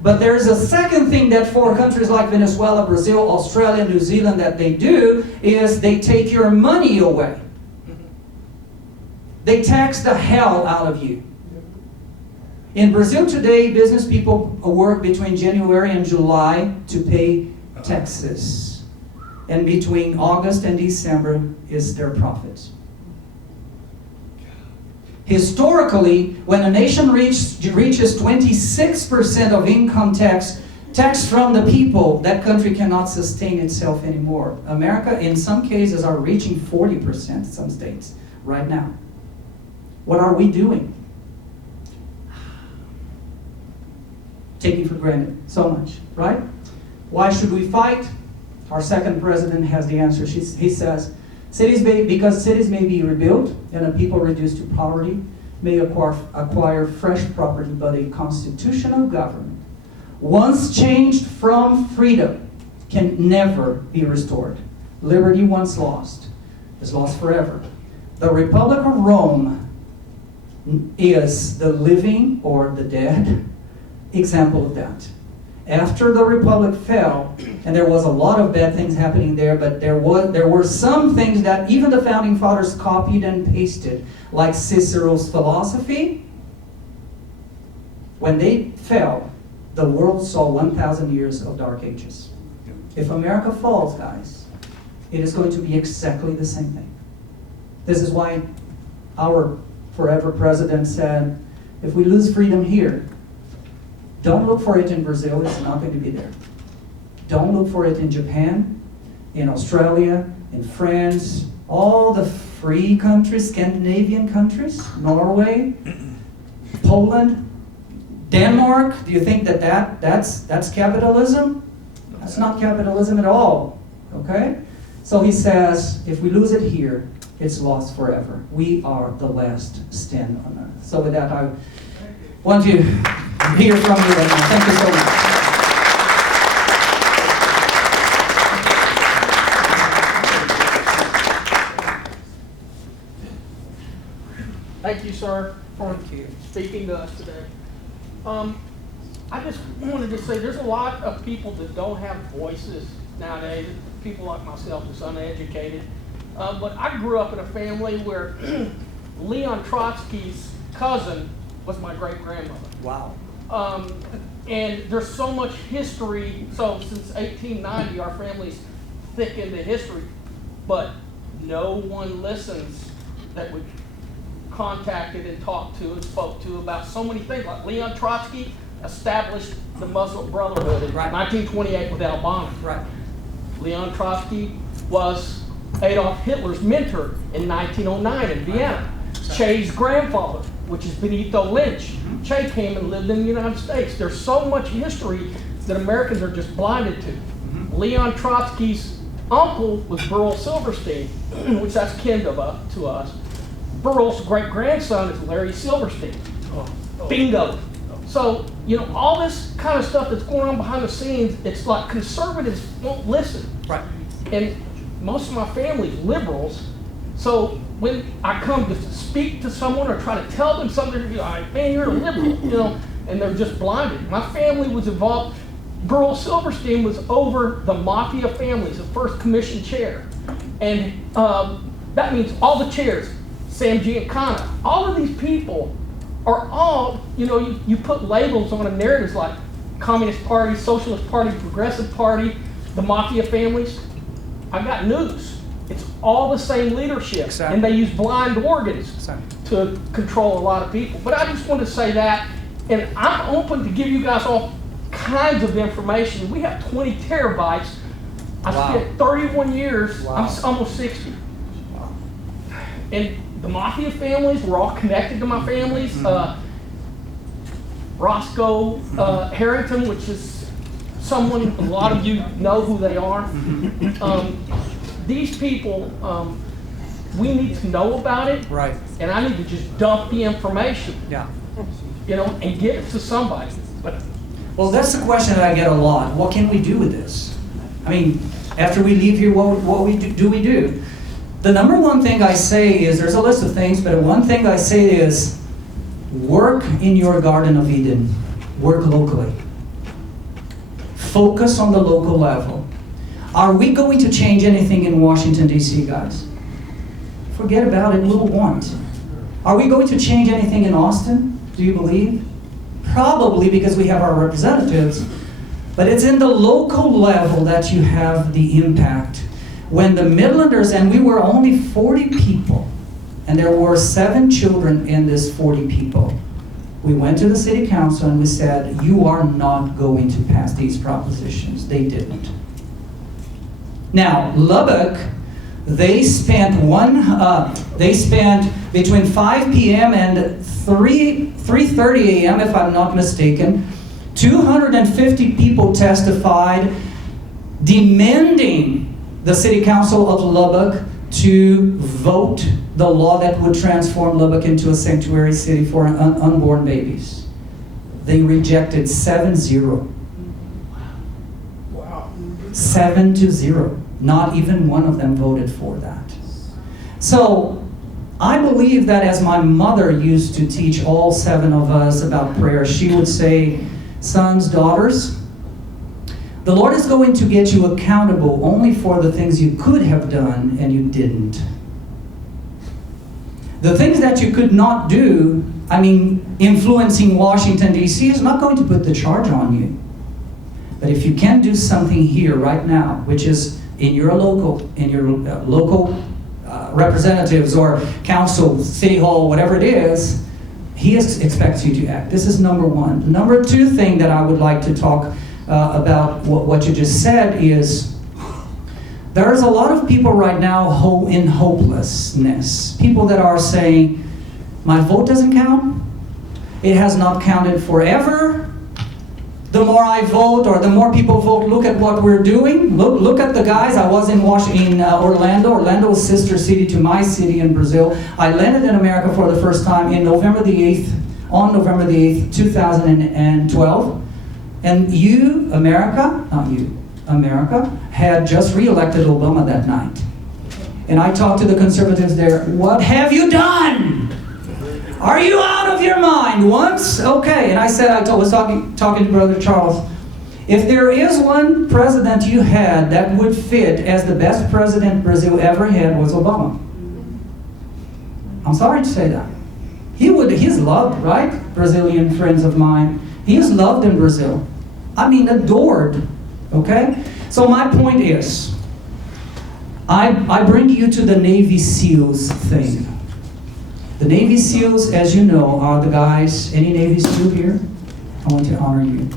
But there's a second thing that for countries like Venezuela, Brazil, Australia, New Zealand that they do is they take your money away. They tax the hell out of you. In Brazil today, business people work between January and July to pay taxes. And between August and December is their profits. Historically, when a nation reaches 26% of income tax from the people, that country cannot sustain itself anymore. America, in some cases, are reaching 40% in some states right now. What are we doing? Taking for granted so much, right? Why should we fight? Our second president has the answer. He says, because cities may be rebuilt and a people reduced to poverty may acquire fresh property, but a constitutional government, once changed from freedom, can never be restored. Liberty once lost is lost forever. The Republic of Rome is the living or the dead example of that. After the Republic fell, and there was a lot of bad things happening there, but there were some things that even the Founding Fathers copied and pasted, like Cicero's philosophy. When they fell, the world saw 1,000 years of dark ages. If America falls, guys, it is going to be exactly the same thing. This is why our forever president said, if we lose freedom here, don't look for it in Brazil, it's not going to be there. Don't look for it in Japan, in Australia, in France, all the free countries, Scandinavian countries, Norway, Poland, Denmark. Do you think that's capitalism? That's not capitalism at all, okay? So he says, if we lose it here, it's lost forever. We are the last stand on earth. So with that, I want to hear from you right now. Thank you so much. Thank you, sir, for speaking to us today. I just wanted to say there's a lot of people that don't have voices nowadays, people like myself that's uneducated. But I grew up in a family where Leon Trotsky's cousin was my great-grandmother. Wow. And there's so much history. So since 1890, our family's thick into history, but no one listens that we contacted and talked to and spoke to about so many things. Like Leon Trotsky established the Muslim Brotherhood in 1928 with Albania. Right. Leon Trotsky was Adolf Hitler's mentor in 1909 in Vienna. Che's grandfather, which is Benito Lynch. Che came and lived in the United States. There's so much history that Americans are just blinded to. Leon Trotsky's uncle was Burl Silverstein, which that's kin to us. Burl's great-grandson is Larry Silverstein. Bingo. So, you know, all this kind of stuff that's going on behind the scenes, it's like conservatives won't listen. Right. And most of my family's liberals, so when I come to speak to someone or try to tell them something, they're like, man, you're a liberal, you know, and they're just blinded. My family was involved. Burl Silverstein was over the mafia families, the first commission chair. And that means all the chairs, Sam Giancana, all of these people are all, you know, you put labels on a narratives like Communist Party, Socialist Party, Progressive Party, the mafia families. I got news. It's all the same leadership. Exactly. And they use blind organs Exactly. to control a lot of people. But I just want to say that, and I'm open to give you guys all kinds of information. We have 20 terabytes. I Wow. spent 31 years, Wow. I'm almost 60. And the mafia families were all connected to my families. Roscoe Harrington, which is someone, a lot of you know who they are. These people, we need to know about it. Right. And I need to just dump the information, Yeah. you know, and give it to somebody. But Well, that's the question that I get a lot. What can we do with this? I mean, after we leave here, what we do? The number one thing I say is, there's a list of things, but one thing I say is, work in your Garden of Eden. Work locally. Focus on the local level. Are we going to change anything in Washington, D.C., guys? Forget about it, we won't. Are we going to change anything in Austin, do you believe? Probably, because we have our representatives, but it's in the local level that you have the impact. When the Midlanders, and we were only 40 people, and there were 7 children in this 40 people, we went to the city council and we said, you are not going to pass these propositions. They didn't. Now, Lubbock, they spent between 5 p.m. and 3:30 a.m., if I'm not mistaken, 250 people testified demanding the City Council of Lubbock to vote the law that would transform Lubbock into a sanctuary city for unborn babies. They rejected 7-0. Wow. 7-0. Not even one of them voted for that. So I believe that, as my mother used to teach all 7 of us about prayer, she would say, sons, daughters, the Lord is going to get you accountable only for the things you could have done and you didn't. The things that you could not do, I mean, influencing Washington, D.C. is not going to put the charge on you. But if you can do something here right now, which is in your local representatives or council, city hall, whatever it is, he expects you to act. This is number one. Number 2 thing that I would like to talk about what you just said is, there's a lot of people right now in hopelessness. People that are saying, my vote doesn't count. It has not counted forever. The more I vote, or the more people vote, look at what we're doing. Look at the guys. I was in Orlando. Orlando is sister city to my city in Brazil. I landed in America for the first time on November the 8th, 2012. And you, America, not you, America, had just re-elected Obama that night. And I talked to the conservatives there, what have you done? Are you out of your mind? Once? Okay. And I said, I was talking to Brother Charles, if there is one president you had that would fit as the best president Brazil ever had, was Obama. I'm sorry to say that. He's loved, right? Brazilian friends of mine. He is loved in Brazil. I mean, adored. Okay? So my point is, I bring you to the Navy SEALs thing. The Navy SEALs, as you know, are the guys. Any Navy SEAL here? I want to honor you.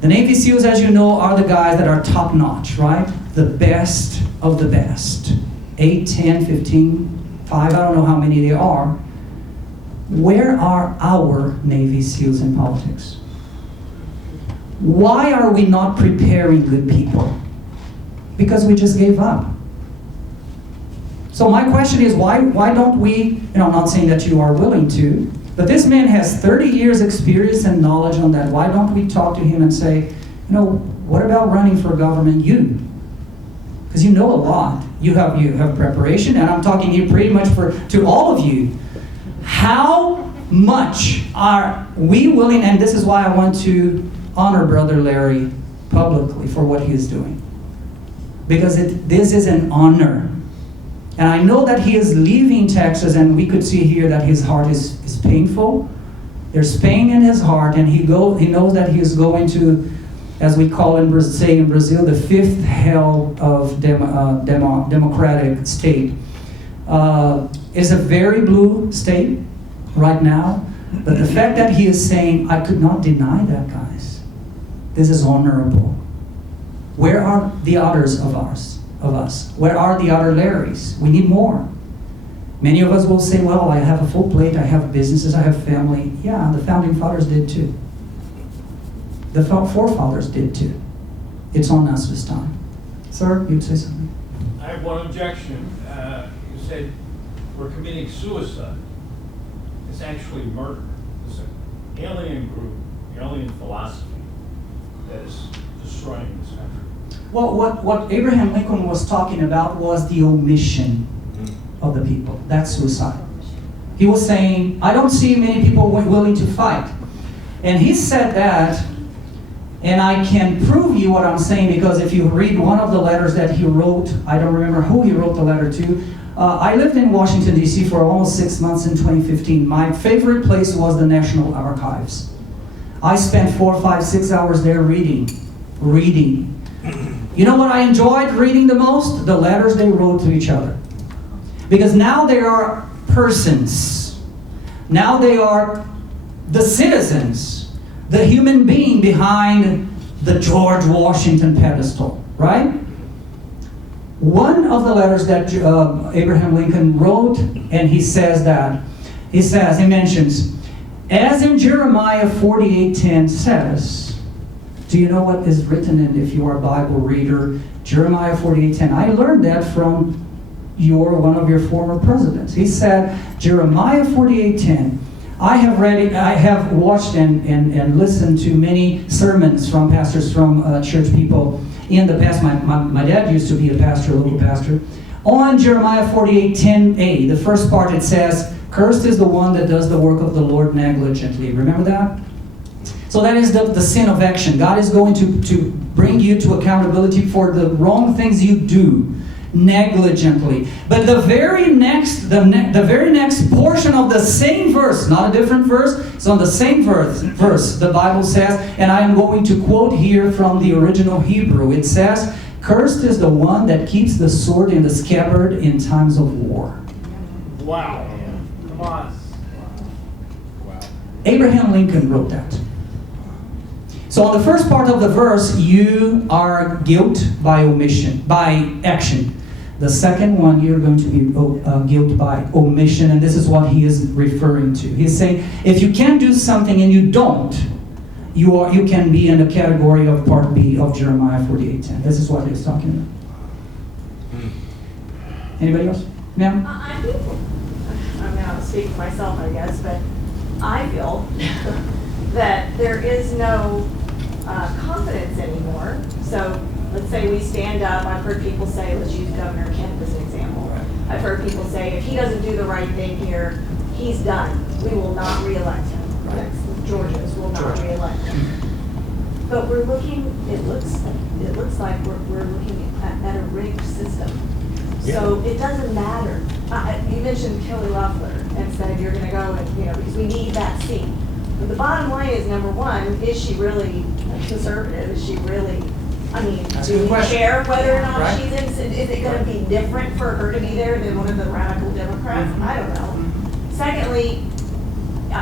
The Navy SEALs, as you know, are the guys that are top-notch, right? The best of the best. 8, 10, 15, 5, I don't know how many there are. Where are our Navy SEALs in politics? Why are we not preparing good people? Because we just gave up. So my question is, why don't we, I'm not saying that you are willing to, but this man has 30 years experience and knowledge on that. Why don't we talk to him and say, what about running for government? Because you know a lot. You have preparation, and I'm talking here pretty much to all of you. How much are we willing, and this is why I want to honor Brother Larry publicly for what he is doing. Because this is an honor. And I know that he is leaving Texas, and we could see here that his heart is painful. There's pain in his heart, and he knows that he is going to, as we say in Brazil, the fifth hell of democratic state. It's a very blue state right now, but the fact that he is saying, I could not deny that, guys. This is honorable. Where are the others of us? Where are the other Larrys? We need more. Many of us will say, well, I have a full plate, I have businesses, I have family. Yeah, the founding fathers did too. The forefathers did too. It's on us this time. Sir, you'd say something? I have one objection. You said we're committing suicide. It's actually murder. It's an alien group, alien philosophy that is destroying this country. Well, what Abraham Lincoln was talking about was the omission of the people. That's suicide. He was saying, I don't see many people willing to fight. And he said that, and I can prove you what I'm saying, because if you read one of the letters that he wrote, I don't remember who he wrote the letter to. I lived in Washington, D.C. for almost 6 months in 2015. My favorite place was the National Archives. I spent 4, 5, 6 hours there reading. You know what I enjoyed reading the most? The letters they wrote to each other. Because now they are persons. Now they are the citizens, the human being behind the George Washington pedestal, right? One of the letters that Abraham Lincoln wrote, and he mentions, as in Jeremiah 48:10 says, do you know what is written in, if you are a Bible reader, Jeremiah 48:10? I learned that from one of your former presidents. He said, Jeremiah 48:10, I have watched and listened to many sermons from pastors, from church people in the past. My dad used to be a pastor, a local pastor. On Jeremiah 48:10a, the first part, it says, cursed is the one that does the work of the Lord negligently. Remember that? So that is the sin of action. God is going to bring you to accountability for the wrong things you do negligently. But the very next portion of the same verse, not a different verse, it's on the same verse, the Bible says, and I am going to quote here from the original Hebrew. It says, cursed is the one that keeps the sword in the scabbard in times of war. Wow. Come on. Wow. Abraham Lincoln wrote that. So on the first part of the verse, you are guilt by omission, by action. The second one, you're going to be guilt by omission, and this is what he is referring to. He's saying, if you can do something and you don't, you can be in the category of part B of Jeremiah 48:10. This is what he's talking about. Anybody else? Ma'am? I think, I'll speak for myself, I guess, but I feel that there is no confidence anymore. So let's say we stand up. I've heard people say, let's use Governor Kemp as an example. I've heard people say, if he doesn't do the right thing here, he's done. We will not reelect him. Georgians will not reelect him. But we're looking, it looks like we're looking at a rigged system. So it doesn't matter. You mentioned Kelly Loeffler and said you're going to go and, because we need that seat. But the bottom line is, number one, is she really conservative? Is she really, do we care whether or not she's in? Is it going to be different for her to be there than one of the radical Democrats? I don't know. Secondly,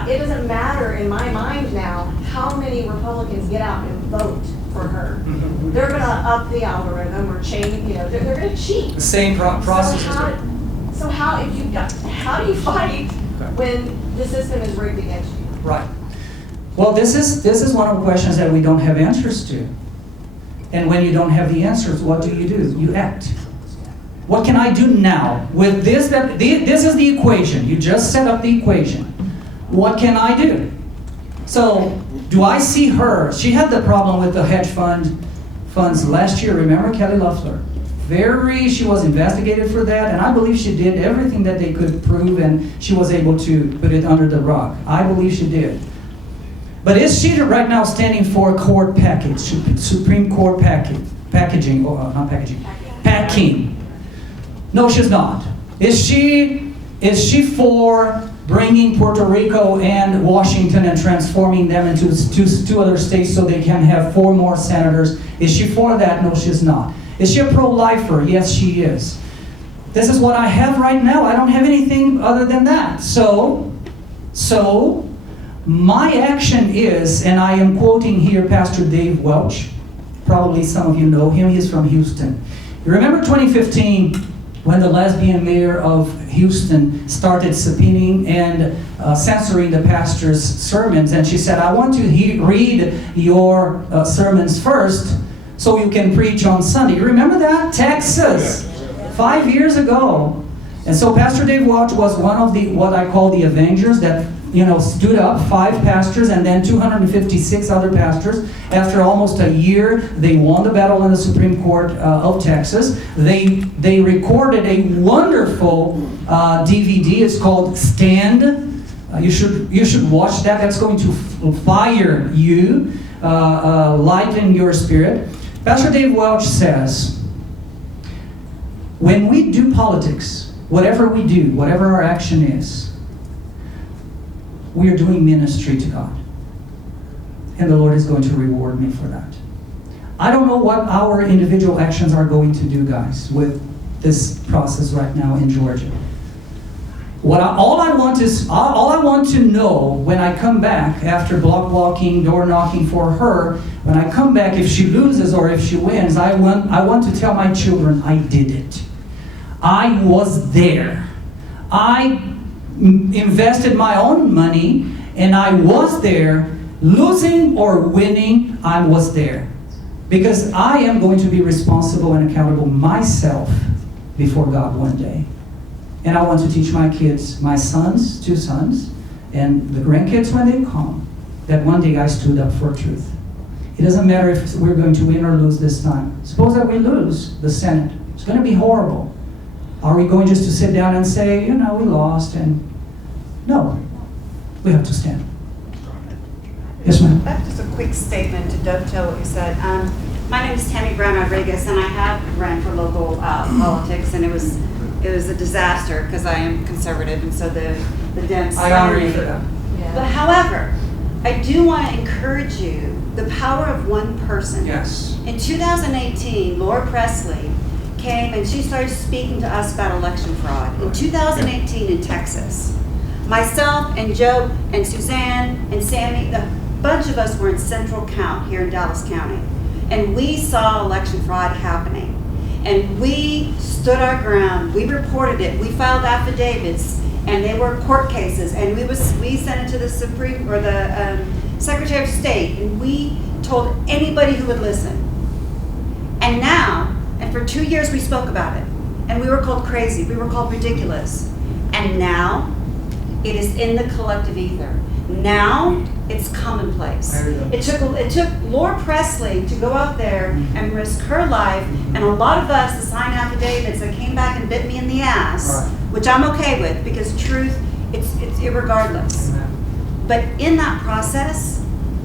it doesn't matter in my mind now how many Republicans get out and vote for her. They're gonna up the algorithm or change, they're gonna cheat. The same process. So how do you fight when the system is rigged against you? Right. Well, this is one of the questions that we don't have answers to. And when you don't have the answers, what do? You act. What can I do now with this? This is the equation. You just set up the equation. What can I do? So, do I see her? She had the problem with the hedge funds last year. Remember Kelly Loeffler? She was investigated for that, and I believe she did everything that they could prove, and she was able to put it under the rug. I believe she did. But is she right now standing for court package, Supreme Court packaging, or not packaging, packing? No, she's not. Is she for bringing Puerto Rico and Washington and transforming them into two other states so they can have 4 more senators? Is she for that? No, she's not. Is she a pro-lifer? Yes, she is. This is what I have right now. I don't have anything other than that. So my action is, and I am quoting here Pastor Dave Welch. Probably some of you know him. He's from Houston. You remember 2015 when the lesbian mayor of Houston started subpoenaing and censoring the pastor's sermons, and she said, I want to read your sermons first so you can preach on Sunday. You remember that? Texas, 5 years ago. And so Pastor Dave Welch was one of the, what I call the Avengers that stood up, 5 pastors and then 256 other pastors. After almost a year, they won the battle in the Supreme Court of Texas. They recorded a wonderful DVD. It's called Stand. You should watch that. That's going to fire you, lighten your spirit. Pastor Dave Welch says, when we do politics, whatever we do, whatever our action is, we are doing ministry to God. And the Lord is going to reward me for that. I don't know what our individual actions are going to do, guys, with this process right now in Georgia. All I want to know when I come back after block walking, door knocking for her, when I come back, if she loses or if she wins, I want to tell my children I did it. I was there. I invested my own money, and I was there. Losing or winning, I was there. Because I am going to be responsible and accountable myself before God one day. And I want to teach my kids, my sons, 2 sons, and the grandkids when they come, that one day I stood up for truth. It doesn't matter if we're going to win or lose this time. Suppose that we lose the Senate. It's going to be horrible. Are we going just to sit down and say, we lost? And no, we have to stand. Yes, ma'am. That's just a quick statement to dovetail what you said. My name is Tammy Brown Rodriguez, and I have ran for local politics, and it was a disaster because I am conservative, and so the Dems. I honor you for that. Yeah. But however, I do want to encourage you the power of one person. Yes. In 2018, Laura Presley came and she started speaking to us about election fraud. In 2018 in Texas, myself and Joe and Suzanne and Sammy, a bunch of us were in Central Count here in Dallas County, and we saw election fraud happening. And we stood our ground. We reported it. We filed affidavits, and they were court cases. And we sent it to the Supreme or the Secretary of State, and we told anybody who would listen. And now, and for 2 years we spoke about it, and we were called crazy. We were called ridiculous. And now, it is in the collective ether. Now, it's commonplace. It took Laura Presley to go out there and risk her life, and a lot of us to sign affidavits that came back and bit me in the ass, which I'm okay with because truth, it's irregardless. But in that process,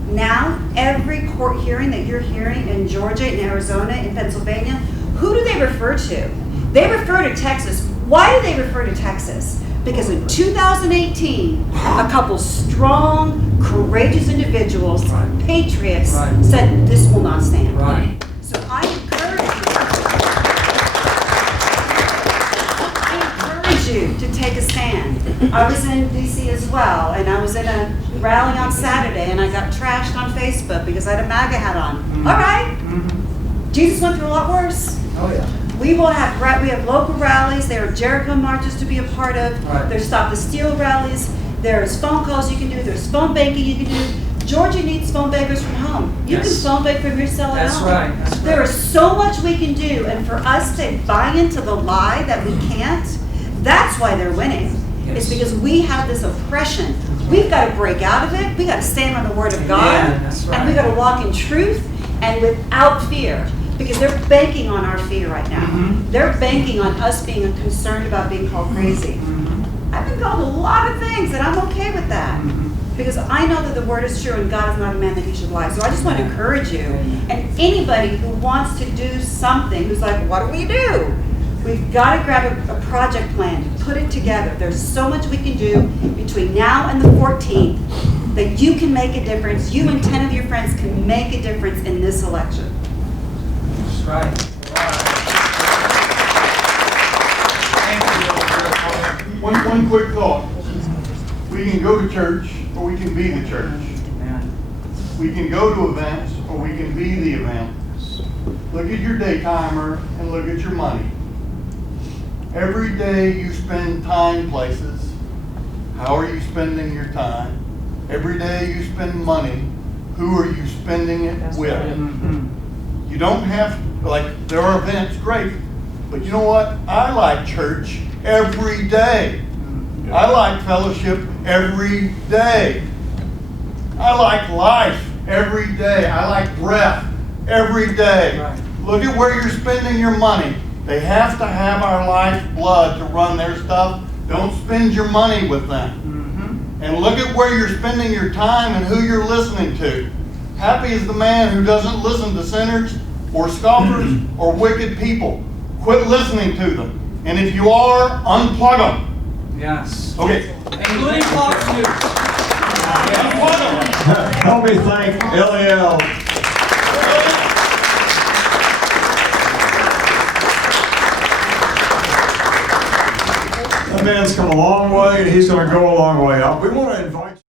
now every court hearing that you're hearing in Georgia, in Arizona, in Pennsylvania, who do they refer to? They refer to Texas. Why do they refer to Texas? Because in 2018, a couple strong, courageous individuals, patriots, said this will not stand. Right. So I encourage you to take a stand. I was in DC as well, and I was in a rally on Saturday, and I got trashed on Facebook because I had a MAGA hat on. All right. Jesus went through a lot worse. Oh, yeah. We have local rallies. There are Jericho marches to be a part of. Right. There's Stop the Steal rallies. There's phone calls you can do. There's phone banking you can do. Georgia needs phone bankers from home. You Yes. can phone bank from your cell at That's home. right, that's right. There is so much we can do, and for us to buy into the lie that we can't, that's why they're winning. Yes. It's because we have this oppression. We've got to break out of it. We got to stand on the Word of God, Yeah, that's right. and we got to walk in truth and without fear. Because they're banking on our fear right now. They're banking on us being concerned about being called crazy. I've been called a lot of things, and I'm okay with that. Because I know that the word is true, and God is not a man that he should lie. So I just want to encourage you, and anybody who wants to do something, who's like, what do we do? We've got to grab a project plan, put it together. There's so much we can do between now and the 14th that you can make a difference. You and 10 of your friends can make a difference in this election. That's right. Thank you. One quick thought. We can go to church or we can be the church. Amen. We can go to events or we can be the event. Look at your day timer and look at your money. Every day you spend time places. How are you spending your time? Every day you spend money. Who are you spending it with? You don't have, like, there are events, great. But you know what? I like church every day. I like fellowship every day. I like life every day. I like breath every day. Right. Look at where you're spending your money. They have to have our life blood to run their stuff. Don't spend your money with them. And look at where you're spending your time and who you're listening to. Happy is the man who doesn't listen to sinners or scoffers or wicked people. Quit listening to them. And if you are, unplug them. Yes. Okay. Including Fox News. Unplug them. Help me thank Eliel. That man's come a long way, and he's going to go a long way. We want to invite you.